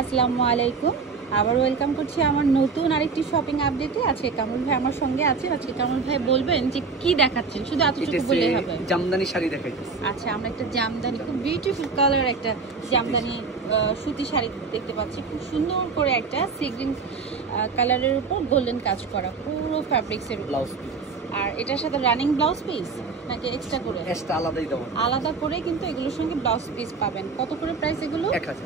আসসালামু আলাইকুম, আবার ওয়েলকাম করছি আমার নতুন আরেকটি শপিং আপডেটে। আজকে কামরুল ভাই আমার সঙ্গে আছে। আজকে কামরুল ভাই বলবেন যে কি দেখাচ্ছেন, শুধু এতটুকু বললেই হবে। জামদানি শাড়ি দেখাইতেছি। আচ্ছা, আমরা একটা জামদানি, খুব বিউটিফুল কালার একটা জামদানি সুতি শাড়ি দেখতে পাচ্ছি। খুব সুন্দর করে একটা সি গ্রিন কালারের উপর গোল্ডেন কাজ করা পুরো ফ্যাব্রিক্সের ব্লাউজ। আর এটার সাথে রানিং ব্লাউজ পিস নাকি এক্সট্রা করে? এক্সট্রা আলাদাই দেবো, আলাদা করে, কিন্তু এগুলোর সঙ্গে ব্লাউজ পিস পাবেন। কত করে প্রাইস এগুলো? 1000।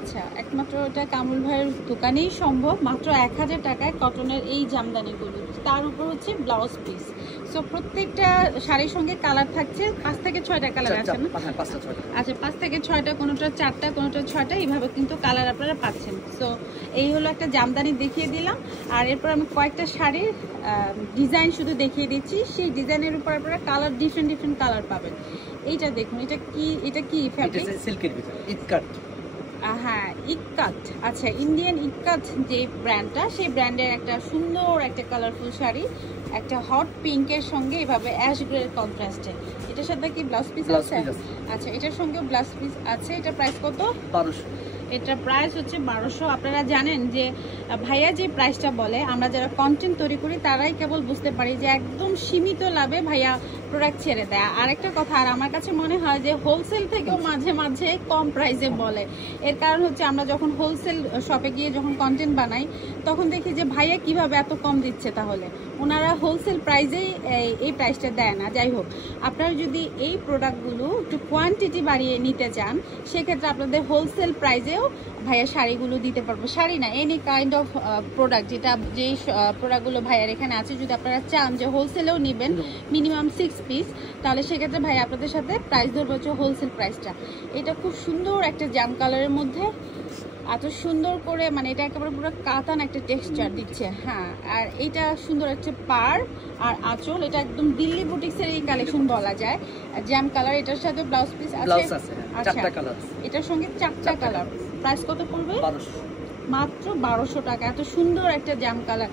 আচ্ছা, একমাত্র এটা কামরুল ভাইয়ের দোকানেই সম্ভব, মাত্র 1000 টাকায় কটনের এই জামদানিগুলো, তার উপর হচ্ছে ব্লাউজ পিস। সো প্রত্যেকটা শাড়ির সঙ্গে কালার থাকছে 5 থেকে 6টা কালার আছে না? আচ্ছা, 5 থেকে 6টা, কোনোটা 4টা, কোনোটা 6টা, এইভাবে কিন্তু কালার আপনারা পাচ্ছেন। সো এই হলো একটা জামদানি দেখিয়ে দিলাম। আর এরপর আমি কয়েকটা শাড়ির ডিজাইন শুধু দেখিয়ে দিচ্ছি। সেই ডিজাইনের উপর আপনারা কালার ডিফারেন্ট কালার পাবেন। এইটা দেখুন, এটা কি ফ্যাব্রিক? সিল্কের ভিতরে ইটকাট। হ্যাঁ, ইটকাট। আচ্ছা, ইন্ডিয়ান ইটকাট যে ব্র্যান্ডটা, সেই ব্র্যান্ডের একটা সুন্দর একটা কালারফুল শাড়ি, একটা হট পিঙ্কের সঙ্গে এভাবে অ্যাশ গ্রের কন্ট্রাস্টে। এটার সাথে কি ব্লাউজ পিস আছে? আচ্ছা, এটার সঙ্গে ব্লাউজ পিস আছে। এটা প্রাইস কত? 1200। এটা প্রাইস হচ্ছে 1200। আপনারা জানেন যে ভাইয়া যে প্রাইসটা বলে, আমরা যারা কন্টেন্ট তৈরি করি তারাই কেবল বুঝতে পারি যে একদম সীমিত লাভে ভাইয়া প্রোডাক্ট ছেড়ে দেয়। আরেকটা কথা, আর আমার কাছে মনে হয় যে হোলসেল থেকেও মাঝে মাঝে কম প্রাইসে বলে। এর কারণ হচ্ছে আমরা যখন হোলসেল শপে গিয়ে যখন কন্টেন্ট বানাই, তখন দেখি যে ভাইয়া কিভাবে এত কম দিচ্ছে। তাহলে ওনারা হোলসেল প্রাইসেই এই প্রাইসটা দেয় না। যাই হোক, আপনারা যদি এই প্রোডাক্টগুলো একটু কোয়ান্টিটি বাড়িয়ে নিতে চান, সেক্ষেত্রে আপনাদের হোলসেল প্রাইসেও ভাইয়া শাড়িগুলো দিতে পারবো। শাড়ি না, এনি কাইন্ড অফ প্রোডাক্ট, যেই প্রোডাক্টগুলো ভাইয়ার এখানে আছে, যদি আপনারা চান যে হোলসেলেও নেবেন মিনিমাম 6 পিস, তাহলে সেক্ষেত্রে ভাই আপনাদের সাথে প্রাইস ধরবে হচ্ছে হোলসেল প্রাইসটা। এটা খুব সুন্দর একটা জাম কালারের মধ্যে, এত সুন্দর করে, মানে এটা একেবারে পুরো কাতান একটা টেক্সচার দিচ্ছে। হ্যাঁ, আর এইটা সুন্দর একটা পার আর আঁচল, এটা একদম দিল্লি বুটিক্সের এই কালেকশন বলা যায়। জ্যাম কালার, এটার সাথে ব্লাউজ পিস আছে। আচ্ছা, এটার সঙ্গে 4টা কালার। প্রাইস কত পড়বে? 1200। মাত্র 1200 টাকা। এত সুন্দর একটা জাম কালার,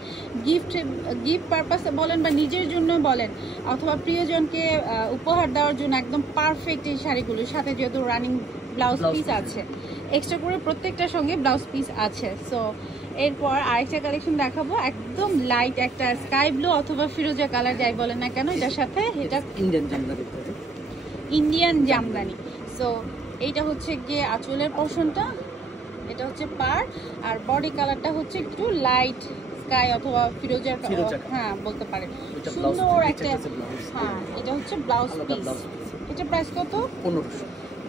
গিফট পারপাসে বলেন বা নিজের জন্য বলেন, অথবা প্রিয়জনকে উপহার দেওয়ার জন্য একদম পারফেক্ট এই শাড়িগুলোর সাথে, যেহেতু রানিং ব্লাউজ পিস আছে, এক্সট্রা করে প্রত্যেকটার সঙ্গে ব্লাউজ পিস আছে। সো এরপর আরেকটা কালেকশন দেখাবো, একদম লাইট একটা স্কাই ব্লু অথবা ফিরোজা কালার, যাই বলেন না কেন, এটার সাথে এটা ইন্ডিয়ান জামদানি। সো এইটা হচ্ছে গিয়ে আঁচলের পোর্শনটা, এটা হচ্ছে পার, আর বডি কালারটা হচ্ছে একটু লাইট স্কাই অথবা ফিরোজা, হ্যাঁ বলতে পারেন। সুন্দর একটা, হ্যাঁ, এটা হচ্ছে ব্লাউজ পিস। এটা প্রাইস কত? 1500।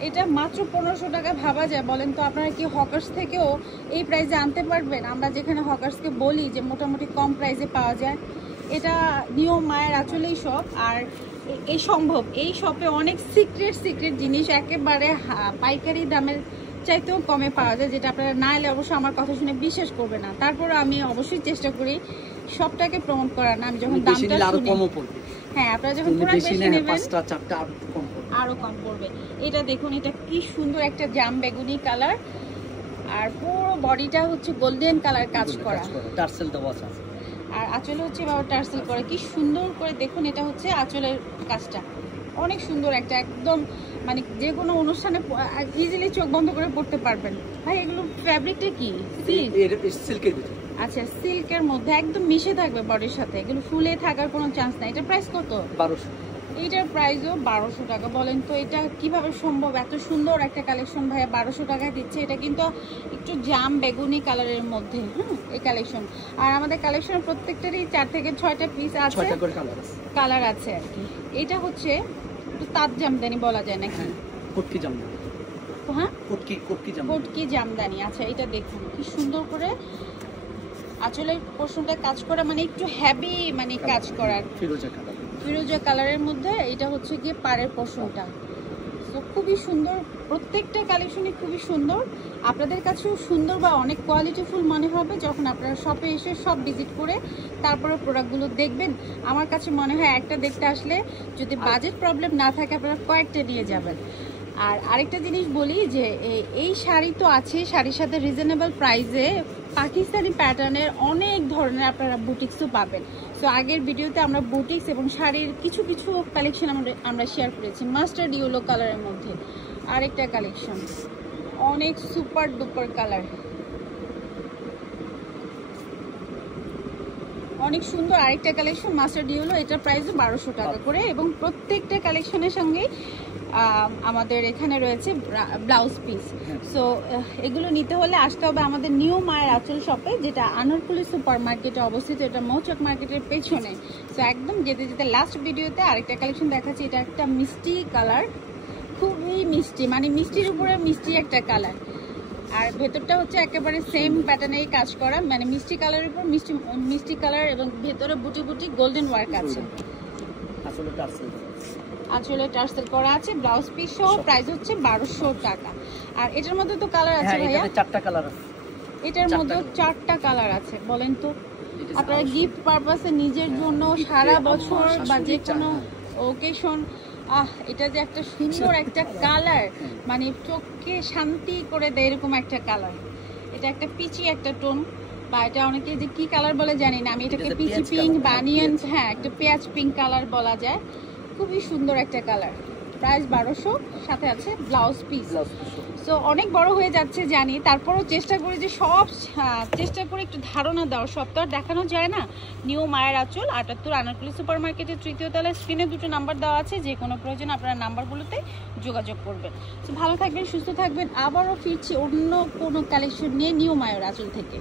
এটা মাত্র 1500 টাকা। ভাবা যায়? বলেন তো, আপনারা কি হকার্স থেকেও এই প্রাইসে আনতে পারবেন? আমরা যেখানে হকার্সকে বলি যে মোটামুটি কম প্রাইসে পাওয়া যায়, এটা নিয়ম মায়ের আঁচলেই সব। আর এই সম্ভব, এই শপে অনেক সিক্রেট জিনিস একেবারে পাইকারি দামের চাইতেও কমে পাওয়া যায়, যেটা আপনারা না এলে অবশ্য আমার কথা শুনে বিশ্বাস করবে না। তারপর আমি অবশ্যই চেষ্টা করি সবটাকে প্রমোট করার না। আমি যখন দামটা শুনি, হ্যাঁ, আপনারা যখন পুরো বেশি নেবেন আরো কম পড়বে। এটা দেখুন, এটা কি সুন্দর একটা জাম বেগুনি কালার, আর পুরো বডিটা হচ্ছে গোল্ডেন কালার কাজ করা, টার্সেল দেওয়া আছে। আর আঁচলে হচ্ছে বাবা টার্সেল করা, কি সুন্দর করে দেখুন। এটা হচ্ছে আঁচলের কাজটা অনেক সুন্দর একটা, একদম মানে যে কোনো অনুষ্ঠানে ইজিলি চোখ বন্ধ করে পড়তে পারবেন। ভাই এগুলো ফ্যাব্রিকটা কি? সিল্কের ভিতরে। আচ্ছা, সিল্কের মধ্যে একদম মিশে থাকবে বডির সাথে, এগুলো ফুলে থাকার কোনো চান্স নাই। এটা প্রাইস কত? 1200। এইটার প্রাইসও 1200 টাকা। বলেন তো এটা কিভাবে সম্ভব? এত সুন্দর একটা কালেকশন ভাইয়া 1200 টাকায় দিচ্ছে। এটা কিন্তু একটু জাম বেগুনি কালারের মধ্যে, হ্যাঁ, এই কালেকশন। আর আমাদের কালেকশনের প্রত্যেকটারই 4 থেকে 6টা পিস আছে, কালার আছে আর কি। এটা হচ্ছে একটু তাঁত জামদানি বলা যায় নাকি? কটকি জামদানি। হ্যাঁ, কটকি জামদানি। আচ্ছা, এটা দেখুন কি সুন্দর করে আঁচলের পোর্শনটা কাজ করা, মানে একটু হেভি মানে কাজ করার, ফিরোজা কালারের মধ্যে। এটা হচ্ছে গিয়ে পাড়ের পোর্শনটা। তো খুবই সুন্দর, প্রত্যেকটা কালেকশনই খুবই সুন্দর। আপনাদের কাছেও সুন্দর বা অনেক কোয়ালিটিফুল মনে হবে যখন আপনারা শপে এসে সব ভিজিট করে তারপরে প্রোডাক্টগুলো দেখবেন। আমার কাছে মনে হয় একটা দেখতে আসলে যদি বাজেট প্রবলেম না থাকে, আপনারা কয়েকটা নিয়ে যাবেন। আর আরেকটা জিনিস বলি যে এই শাড়ি তো আছে, শাড়ির সাথে রিজনেবল প্রাইসে পাকিস্তানি প্যাটার্নের অনেক ধরনের আপনারা বুটিক্সও পাবেন। সো আগের ভিডিওতে আমরা বুটিক্স এবং শাড়ির কিছু কালেকশন আমরা শেয়ার করেছি। মাস্টার্ড ইয়েলো কালারের মধ্যে আরেকটা কালেকশন, অনেক সুপার ডুপার কালার, অনেক সুন্দর আরেকটা কালেকশন মাস্টার ডিওলো, এটার প্রাইস 1200 টাকা করে এবং প্রত্যেকটা কালেকশনের সঙ্গে আমাদের এখানে রয়েছে ব্লাউজ পিস। সো এগুলো নিতে হলে আসতে হবে আমাদের নিউ মায়ের আঁচল শপে, যেটা আনারকুলি সুপার মার্কেটে অবস্থিত, এটা মৌচাক মার্কেটের পেছনে। সো একদম যেতে যেতে লাস্ট ভিডিওতে আরেকটা কালেকশন দেখাচ্ছি। এটা একটা মিষ্টি কালার, খুবই মিষ্টি, মানে মিষ্টির উপরে মিষ্টি একটা কালার, আর ভেতরটা হচ্ছে একেবারে সেম প্যাটার্নেই কাজ করা, মানে মিষ্টি কালারের উপর মিষ্টি কালার এবং ভেতরে বুটি বুটি গোল্ডেন ওয়ার্ক আছে। আসলে টার্সেল করা আছে, ব্লাউজ পিস সহ প্রাইস হচ্ছে 1200 টাকা। আর এটার মধ্যে তো কালার আছে ভাইয়া? চারটা কালার আছে। এটার মধ্যে 4টা কালার আছে। বলেন তো আপনারা গিফট পারপাসে নিজের জন্য সারা বছর বা যে কোনো ওকেশন, এটা যে একটা সুন্দর একটা কালার, মানে চোখকে শান্তি করে দেয় এরকম একটা কালার। এটা একটা পিচি একটা টোন, বা এটা অনেকে যে কি কালার বলে জানি না, আমি এটাকে পিচি পিঙ্ক বা অনিয়ন, হ্যাঁ একটা পেঁয়াজ পিঙ্ক কালার বলা যায়। খুবই সুন্দর একটা কালার, প্রাইস 1200, সাথে আছে ব্লাউজ পিস। সো অনেক বড় হয়ে যাচ্ছে জানি, তারপরও চেষ্টা করি যে সব চেষ্টা করে একটু ধারণা দেওয়ার, সব তো আর দেখানো যায় না। নিউ মায়ের আঁচল 78 আনারকুলি সুপার মার্কেটের 3য় তলায়, স্ক্রিনে 2টো নাম্বার দেওয়া আছে, যে কোনো প্রয়োজন আপনারা নাম্বারগুলোতে যোগাযোগ করবেন। তো ভালো থাকবেন, সুস্থ থাকবেন, আবারও ফিরছি অন্য কোনো কালেকশন নিয়ে নিউ মায়ের আঁচল থেকে।